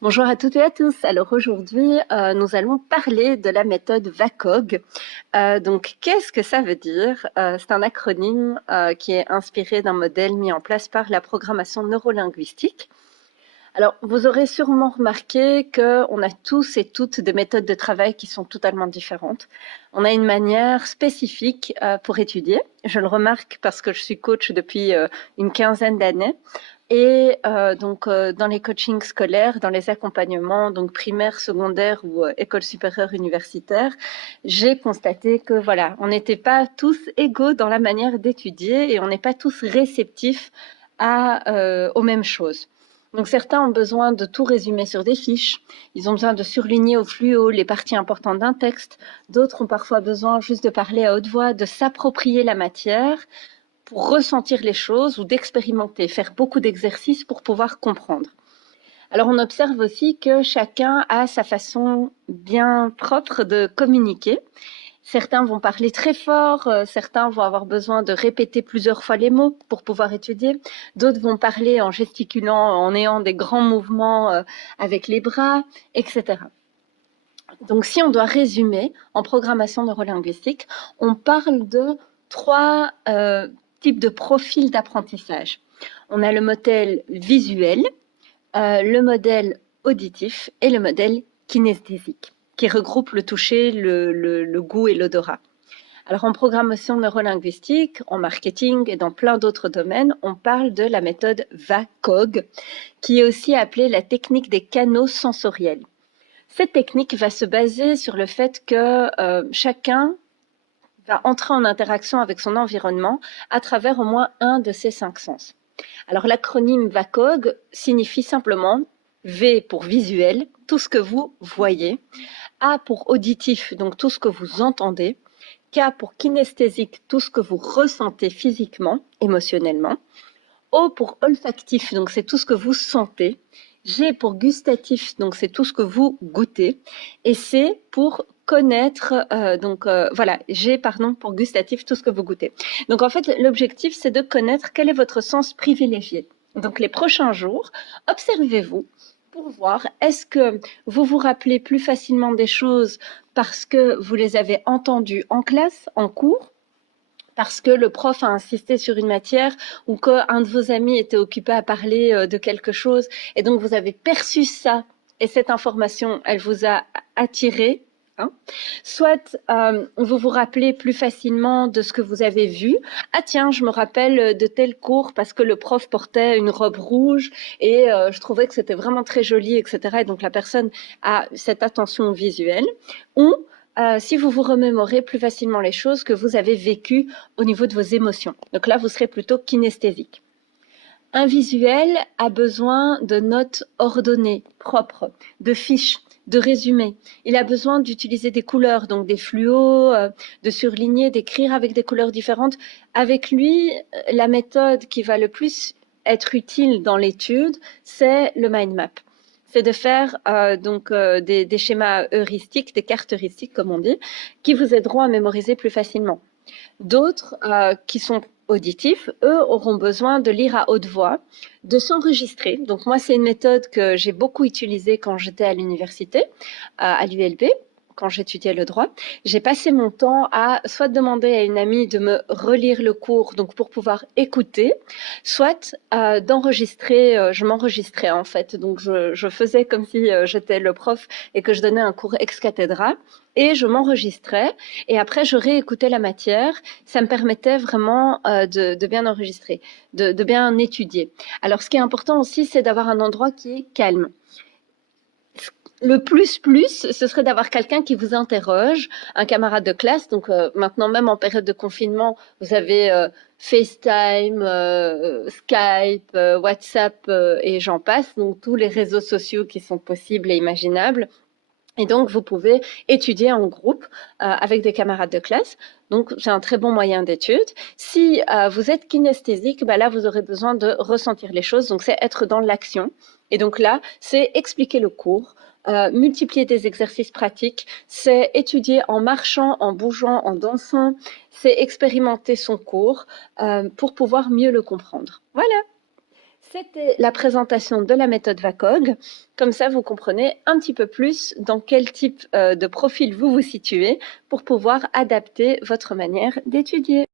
Bonjour à toutes et à tous. Alors aujourd'hui, nous allons parler de la méthode VACOG. Donc, qu'est-ce que ça veut dire? C'est un acronyme qui est inspiré d'un modèle mis en place par la programmation neurolinguistique. Alors, vous aurez sûrement remarqué qu'on a tous et toutes des méthodes de travail qui sont totalement différentes. On a une manière spécifique pour étudier. Je le remarque parce que je suis coach depuis une quinzaine d'années. Et dans les coachings scolaires, dans les accompagnements, donc primaire, secondaire ou école supérieure universitaire, j'ai constaté que voilà, on n'était pas tous égaux dans la manière d'étudier et on n'est pas tous réceptifs aux mêmes choses. Donc certains ont besoin de tout résumer sur des fiches, ils ont besoin de surligner au fluo les parties importantes d'un texte, d'autres ont parfois besoin juste de parler à haute voix, de s'approprier la matière pour ressentir les choses ou d'expérimenter, faire beaucoup d'exercices pour pouvoir comprendre. Alors on observe aussi que chacun a sa façon bien propre de communiquer. Certains vont parler très fort, certains vont avoir besoin de répéter plusieurs fois les mots pour pouvoir étudier, d'autres vont parler en gesticulant, en ayant des grands mouvements avec les bras, etc. Donc si on doit résumer en programmation neurolinguistique, on parle de trois types de profils d'apprentissage. On a le modèle visuel, le modèle auditif et le modèle kinesthésique, qui regroupe le toucher, le goût et l'odorat. Alors en programmation neurolinguistique, en marketing et dans plein d'autres domaines, on parle de la méthode VACOG, qui est aussi appelée la technique des canaux sensoriels. Cette technique va se baser sur le fait que chacun va entrer en interaction avec son environnement à travers au moins un de ses cinq sens. Alors l'acronyme VACOG signifie simplement V pour visuel, tout ce que vous voyez, A pour auditif, donc tout ce que vous entendez, K pour kinesthésique, tout ce que vous ressentez physiquement, émotionnellement, O pour olfactif, donc c'est tout ce que vous sentez, G pour gustatif, donc c'est tout ce que vous goûtez, et C pour connaître, voilà, G, pardon, pour gustatif, tout ce que vous goûtez. Donc en fait, l'objectif, c'est de connaître quel est votre sens privilégié. Donc les prochains jours, observez-vous pour voir, est-ce que vous vous rappelez plus facilement des choses parce que vous les avez entendues en classe, en cours, parce que le prof a insisté sur une matière ou qu'un de vos amis était occupé à parler de quelque chose et donc vous avez perçu ça et cette information, elle vous a attiré. Hein. Soit vous vous rappelez plus facilement de ce que vous avez vu. Ah tiens, je me rappelle de tel cours parce que le prof portait une robe rouge et je trouvais que c'était vraiment très joli, etc. Et donc la personne a cette attention visuelle. Ou si vous vous remémorez plus facilement les choses que vous avez vécues au niveau de vos émotions. Donc là, vous serez plutôt kinesthésique. Un visuel a besoin de notes ordonnées, propres, de fiches, de résumés. Il a besoin d'utiliser des couleurs, donc des fluos, de surligner, d'écrire avec des couleurs différentes. Avec lui, la méthode qui va le plus être utile dans l'étude, c'est le mind map. C'est de faire des schémas heuristiques, des cartes heuristiques comme on dit, qui vous aideront à mémoriser plus facilement. D'autres qui sont auditifs, eux auront besoin de lire à haute voix, de s'enregistrer. Donc moi, c'est une méthode que j'ai beaucoup utilisée quand j'étais à l'université, à l'ULB, quand j'étudiais le droit. J'ai passé mon temps à soit demander à une amie de me relire le cours, donc pour pouvoir écouter, soit d'enregistrer. Je m'enregistrais en fait, donc je faisais comme si j'étais le prof et que je donnais un cours ex cathedra, et je m'enregistrais. Et après, je réécoutais la matière. Ça me permettait vraiment de bien enregistrer, de bien étudier. Alors, ce qui est important aussi, c'est d'avoir un endroit qui est calme. Le plus, ce serait d'avoir quelqu'un qui vous interroge, un camarade de classe. Donc maintenant, même en période de confinement, vous avez FaceTime, Skype, WhatsApp et j'en passe. Donc tous les réseaux sociaux qui sont possibles et imaginables. Et donc, vous pouvez étudier en groupe avec des camarades de classe. Donc, c'est un très bon moyen d'étude. Si vous êtes kinesthésique, bah là, vous aurez besoin de ressentir les choses. Donc, c'est être dans l'action. Et donc là, c'est expliquer le cours, multiplier des exercices pratiques, c'est étudier en marchant, en bougeant, en dansant, c'est expérimenter son cours pour pouvoir mieux le comprendre. Voilà. C'était la présentation de la méthode VACOG. Comme ça, vous comprenez un petit peu plus dans quel type de profil vous vous situez pour pouvoir adapter votre manière d'étudier.